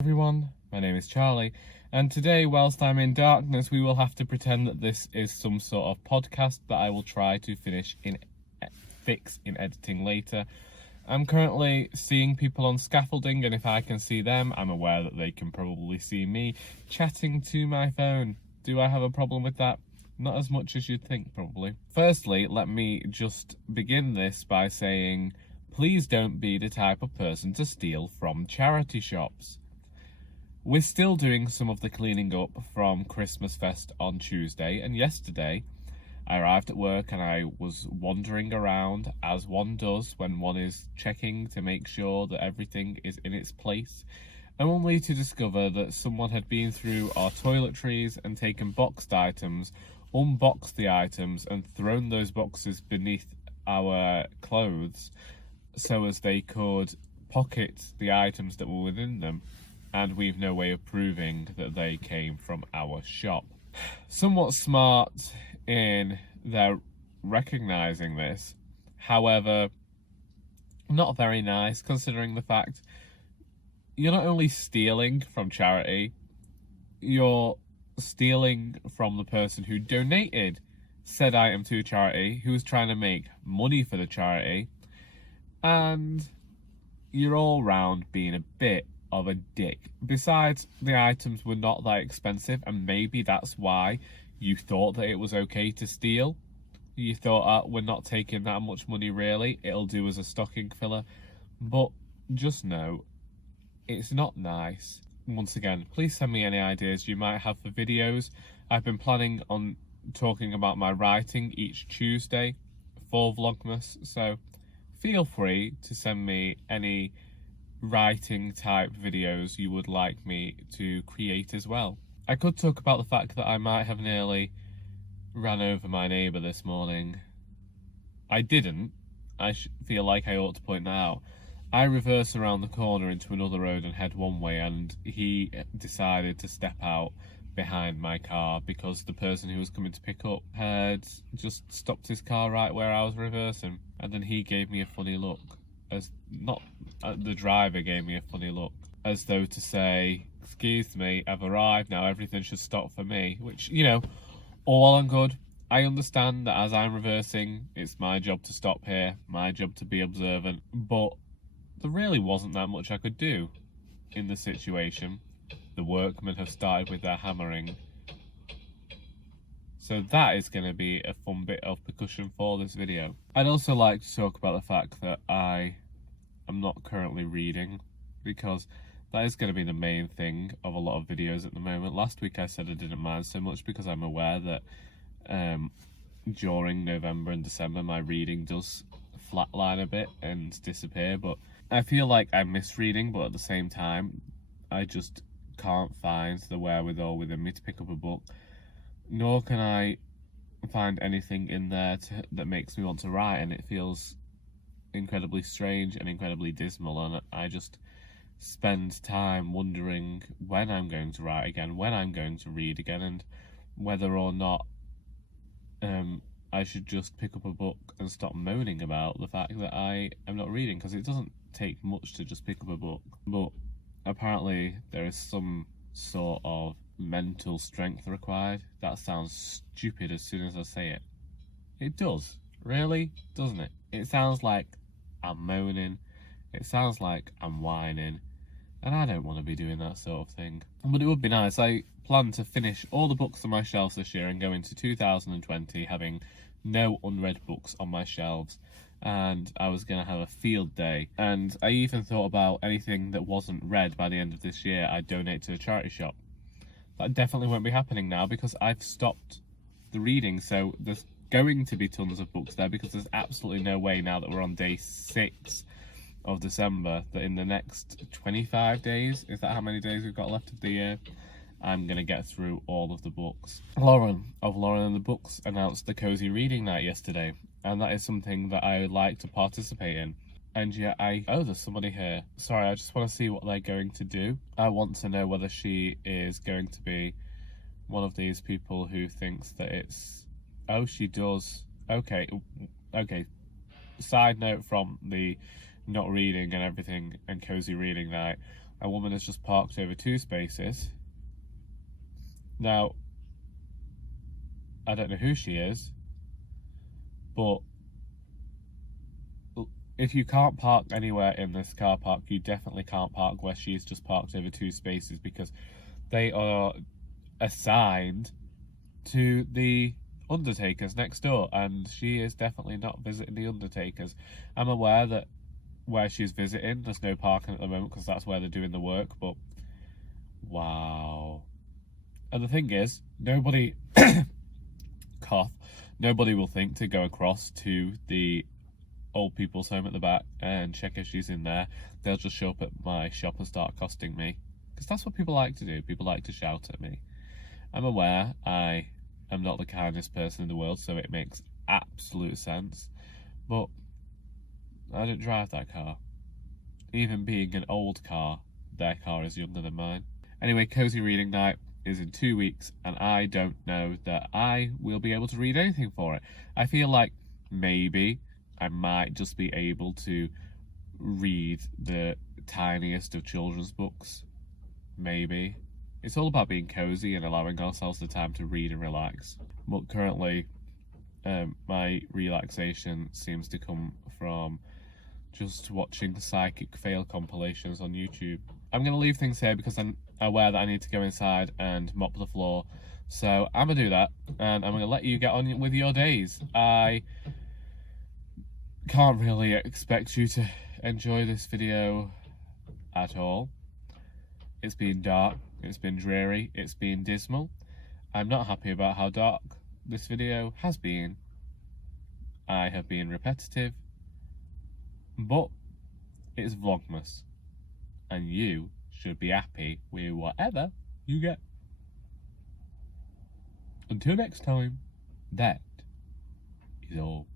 Everyone, my name is Charlie, and today, whilst I'm in darkness, we will have to pretend that this is some sort of podcast that I will try to fix in editing later. I'm currently seeing people on scaffolding, and if I can see them, I'm aware that they can probably see me chatting to my phone. Do I have a problem with that? Not as much as you'd think, probably. Firstly, let me just begin this by saying, please don't be the type of person to steal from charity shops. We're still doing some of the cleaning up from Christmas Fest on Tuesday, and yesterday I arrived at work and I was wandering around, as one does when one is checking to make sure that everything is in its place, only to discover that someone had been through our toiletries and taken boxed items, unboxed the items and thrown those boxes beneath our clothes so as they could pocket the items that were within them. And we've no way of proving that they came from our shop. Somewhat smart in their recognising this, however, not very nice considering the fact you're not only stealing from charity, you're stealing from the person who donated said item to charity, who was trying to make money for the charity, and you're all round being a bit of a dick. Besides, the items were not that expensive, and maybe that's why you thought that it was okay to steal. You thought, we're not taking that much money really, it'll do as a stocking filler. But just know, it's not nice. Once again, please send me any ideas you might have for videos. I've been planning on talking about my writing each Tuesday for Vlogmas, so feel free to send me any writing type videos you would like me to create as well. I could talk about the fact that I might have nearly ran over my neighbour this morning. I didn't. I feel like I ought to point that out. I reverse around the corner into another road and head one way, and he decided to step out behind my car because the person who was coming to pick up had just stopped his car right where I was reversing, and then he gave me a funny look. The driver gave me a funny look, as though to say, excuse me, I've arrived now, everything should stop for me, which, you know, all well and good. I understand that as I'm reversing, it's my job to stop here, my job to be observant, but there really wasn't that much I could do in the situation. The workmen have started with their hammering. So that is going to be a fun bit of percussion for this video. I'd also like to talk about the fact that I am not currently reading, because that is going to be the main thing of a lot of videos at the moment. Last week I said I didn't mind so much because I'm aware that during November and December my reading does flatline a bit and disappear, but I feel like I miss reading, but at the same time I just can't find the wherewithal within me to pick up a book. Nor can I find anything in there that makes me want to write, and it feels incredibly strange and incredibly dismal, and I just spend time wondering when I'm going to write again, when I'm going to read again, and whether or not I should just pick up a book and stop moaning about the fact that I am not reading, because it doesn't take much to just pick up a book. But apparently there is some sort of mental strength required. That sounds stupid as soon as I say it. It does, really, doesn't it? It sounds like I'm moaning, it sounds like I'm whining, and I don't want to be doing that sort of thing. But it would be nice. I plan to finish all the books on my shelves this year and go into 2020 having no unread books on my shelves, and I was going to have a field day, and I even thought about anything that wasn't read by the end of this year I'd donate to a charity shop. That definitely won't be happening now because I've stopped the reading, so there's going to be tons of books there, because there's absolutely no way, now that we're on day 6 of December, that in the next 25 days, is that how many days we've got left of the year, I'm going to get through all of the books. Lauren of Lauren and the Books announced the Cozy Reading Night yesterday, and that is something that I would like to participate in. And yet oh, there's somebody here. Sorry, I just want to see what they're going to do. I want to know whether she is going to be one of these people who thinks that it's... Oh, she does. Okay. Side note from the not reading and everything and cozy reading night. a woman has just parked over 2 spaces. Now, I don't know who she is, but if you can't park anywhere in this car park, you definitely can't park where she's just parked over 2 spaces, because they are assigned to the undertakers next door, and she is definitely not visiting the undertakers. I'm aware that where she's visiting, there's no parking at the moment because that's where they're doing the work, but wow. And the thing is, nobody cough, nobody will think to go across to the old people's home at the back and check if she's in there. They'll just show up at my shop and start accosting me, because that's what people like to do. People like to shout at me. I'm aware I am not the kindest person in the world, so it makes absolute sense, but I don't drive that car. Even being an old car, their car is younger than mine. Anyway, cozy reading night is in 2 weeks, and I don't know that I will be able to read anything for it. I feel like maybe I might just be able to read the tiniest of children's books. Maybe. It's all about being cozy and allowing ourselves the time to read and relax. But currently, my relaxation seems to come from just watching psychic fail compilations on YouTube. I'm going to leave things here because I'm aware that I need to go inside and mop the floor. So I'm going to do that, and I'm going to let you get on with your days. I can't really expect you to enjoy this video at all. It's been dark, it's been dreary, it's been dismal. I'm not happy about how dark this video has been. I have been repetitive, but it's Vlogmas, and you should be happy with whatever you get. Until next time, that is all.